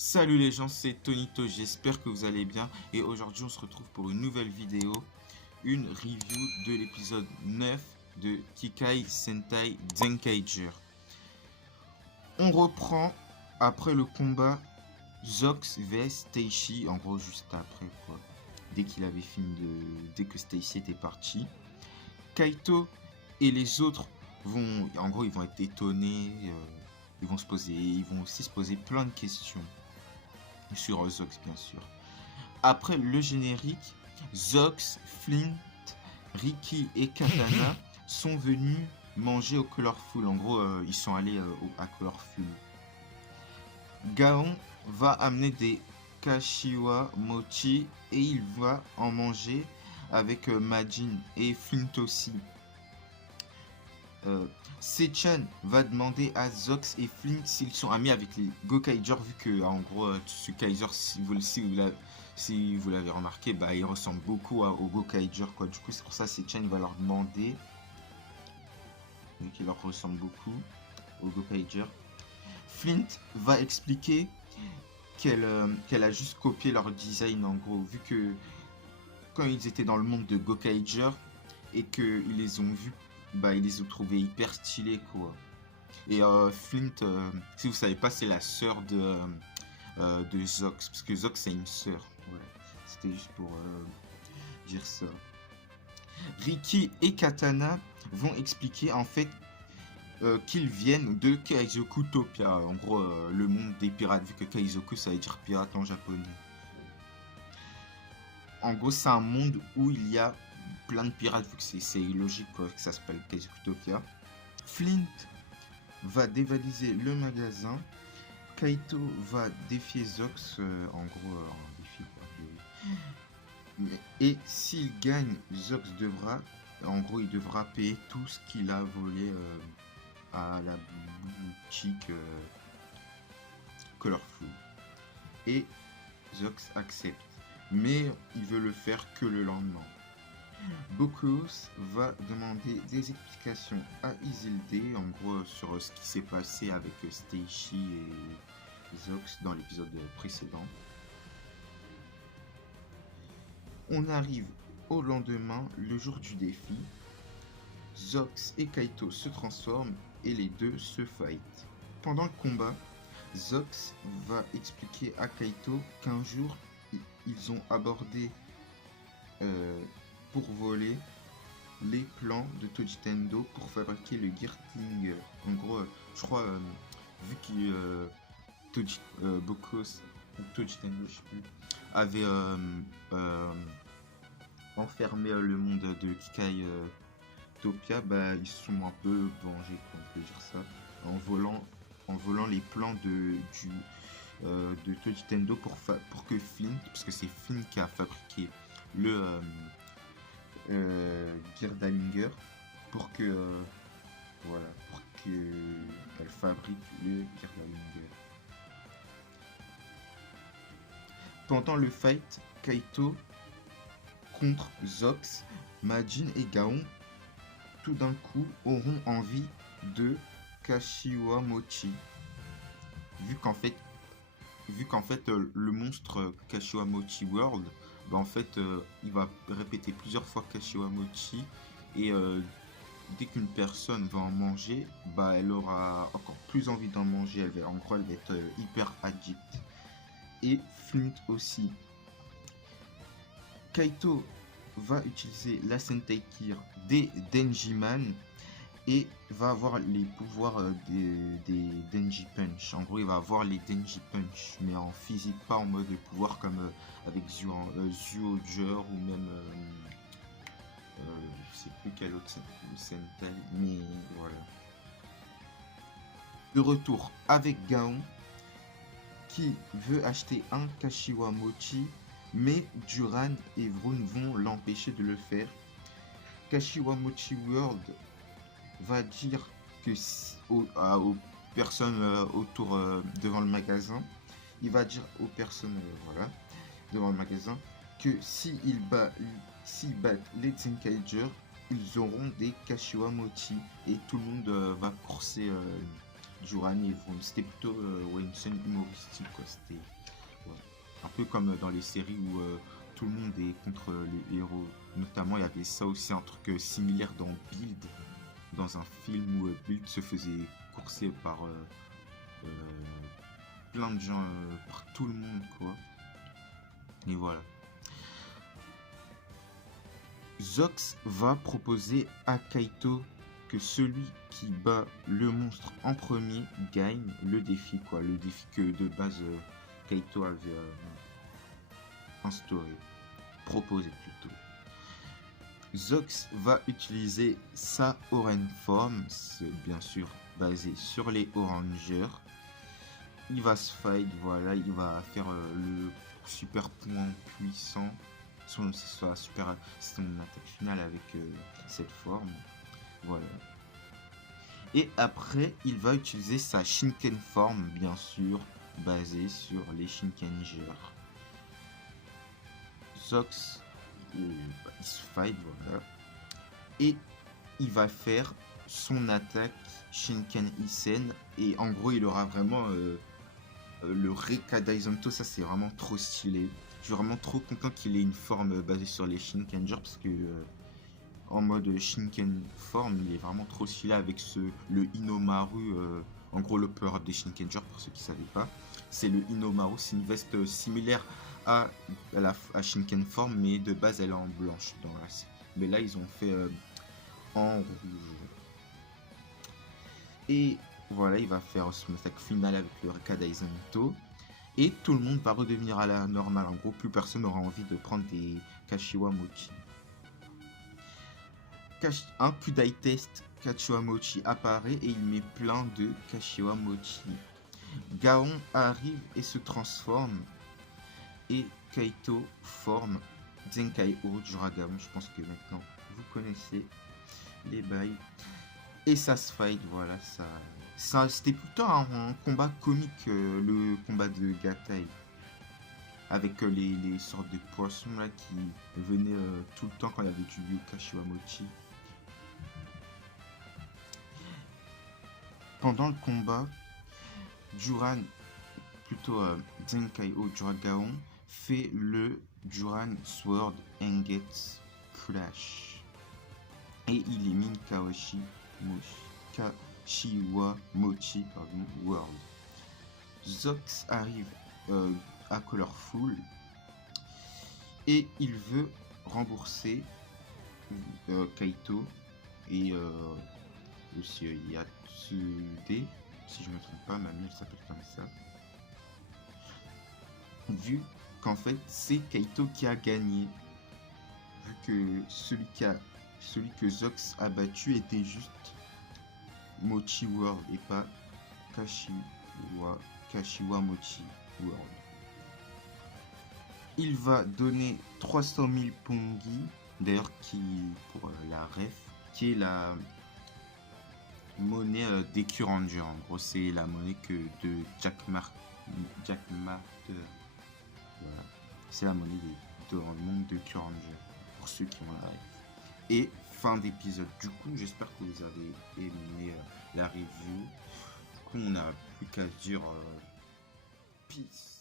Salut les gens, c'est Tonito, j'espère que vous allez bien et aujourd'hui on se retrouve pour une nouvelle vidéo, une review de l'épisode 9 de Kikai Sentai Zenkaiger. On reprend après le combat Zox vs Teishi, en gros juste après quoi, dès que Stacy était parti. Kaito et les autres vont, en gros ils vont être étonnés, ils vont aussi se poser plein de questions. Sur Zox bien sûr. Après le générique, Zox, Flint, Ricky et Katana sont venus manger au Colorful. En gros, ils sont allés à Colorful. Gaon va amener des kashiwa mochi et il va en manger avec Majin et Flint aussi. Sechan va demander à Zox et Flint s'ils sont amis avec les Gokaiger, vu que en gros ce Kaiser, si vous l'avez remarqué, bah il ressemble beaucoup au Gokaiger quoi. Du coup c'est pour ça Sechan il va leur demander, donc il leur ressemble beaucoup au Gokaiger. Flint va expliquer qu'elle a juste copié leur design en gros, vu que quand ils étaient dans le monde de Gokaiger et qu'ils les ont vus, bah ils les ont trouvés hyper stylés quoi. Et Flint, si vous savez pas, c'est la sœur de Zox, parce que Zox c'est une sœur. Voilà. C'était juste pour dire ça. Ricky et Katana vont expliquer en fait qu'ils viennent de Kaizokutopia, en gros le monde des pirates, vu que Kaizoku ça veut dire pirate en japonais. En gros c'est un monde où il y a plein de pirates, vu que c'est illogique quoi, que ça s'appelle Kaizokutopia. Flint va dévaliser le magasin. Kaito va défier Zox, en gros, un défi quoi. Et s'il gagne, Zox devra, en gros, il devra payer tout ce qu'il a volé à la boutique Colorful. Et Zox accepte, mais il veut le faire que le lendemain. Bokos va demander des explications à Isilde, en gros sur ce qui s'est passé avec Stacy et Zox dans l'épisode précédent. On arrive au lendemain, le jour du défi. Zox et Kaito se transforment et les deux se fight. Pendant le combat, Zox va expliquer à Kaito qu'un jour ils ont abordé pour voler les plans de Tojitendo pour fabriquer le Geartlinger. En gros, je crois, vu que Bokos ou Tojitendo, je sais plus, avait enfermé le monde de Kikai Topia, bah ils se sont un peu vengés, on peut dire ça, en volant les plans de Tojitendo pour que Flint, parce que c'est Flint qui a fabriqué le Geartlinger, pour que voilà, pour qu'elle fabrique le Geartlinger. Pendant le fight, Kaito contre Zox, Majin et Gaon tout d'un coup auront envie de Kashiwa Mochi, vu qu'en fait le monstre Kashiwa Mochi World, bah en fait il va répéter plusieurs fois Kashiwa Mochi, et dès qu'une personne va en manger, bah elle aura encore plus envie d'en manger, en gros elle va être hyper addict. Et Flint aussi. Kaito va utiliser la Sentai Gear des Denjiman et va avoir les pouvoirs des Denji Punch. En gros, il va avoir les Denji Punch, mais en physique, pas en mode pouvoir comme avec Zyuoger ou même je sais plus quel autre Sentai, mais voilà. De retour avec Gaon qui veut acheter un Kashiwa Mochi, mais Duran et Vroon vont l'empêcher de le faire. Kashiwa Mochi World va dire que aux personnes autour devant le magasin, il va dire aux personnes voilà, devant le magasin que s'ils battent les Zenkaiger, ils auront des Kashiwa Mochi, et tout le monde va courser Duran et Vroom. C'était plutôt ouais, une scène humoristique, quoi. C'était ouais, un peu comme dans les séries où tout le monde est contre les héros. Notamment, il y avait ça aussi, un truc similaire dans Build, dans un film où Build se faisait courser par euh, plein de gens, par tout le monde, quoi. Et voilà. Zox va proposer à Kaito que celui qui bat le monstre en premier gagne le défi, quoi. Le défi que de base Kaito avait instauré, proposé plutôt. Zox va utiliser sa Orange Form, c'est bien sûr basé sur les Orangers. Il va se fight, voilà, il va faire le super point puissant, son attaque finale avec cette forme, voilà. Et après, il va utiliser sa Shinken Form, bien sûr, basée sur les Shinkengers. Zox, il se fight, voilà. Et il va faire son attaque Shinken Isen. Et en gros, il aura vraiment le Reka Daizanto. Ça, c'est vraiment trop stylé. Je suis vraiment trop content qu'il ait une forme basée sur les Shinkengers. Parce que en mode Shinken Form, il est vraiment trop stylé avec le Inomaru. En gros, le power des Shinkengers, pour ceux qui ne savaient pas. C'est le Inomaru. C'est une veste similaire à Shinken Form. Mais de base, elle est en blanche dans la série. Mais là, ils ont fait en rouge. Et voilà, il va faire son attaque finale avec le Rikadaizanto. Et tout le monde va redevenir à la normale. En gros, plus personne n'aura envie de prendre des Kashiwa Mochi. Un Kudai Test Kashiwa Mochi apparaît et il met plein de Kashiwa Mochi. Gaon arrive et se transforme. Et Kaito forme Zenkai Ojuragamon. Je pense que maintenant vous connaissez les bails. Et ça se fight, voilà, c'était plutôt un combat comique, le combat de Gatai. Avec les sortes de poissons là qui venaient tout le temps quand il y avait du Kashiwa Mochi. Pendant le combat, Juran, plutôt Zenkaiho Juragaon, fait le Juran Sword Enget Flash. Et il élimine Kashiwa Mochi World. Zox arrive à Colorful et il veut rembourser Kaito et aussi Yatsude, si je ne me trompe pas, mamie elle s'appelle comme ça, vu qu'en fait c'est Kaito qui a gagné, vu que celui que Zox a battu était juste Mochi World et pas Kashiwa Mochi World. Il va donner 300 000 Pongi, d'ailleurs pour la ref, qui est la monnaie des Q-Rangers. En gros, c'est la monnaie de Jack Marter. Voilà. C'est la monnaie dans le monde de Q-Rangers, pour ceux qui ont la ref. Et fin d'épisode. Du coup, j'espère que vous avez aimé la review. Du coup, on n'a plus qu'à dire peace.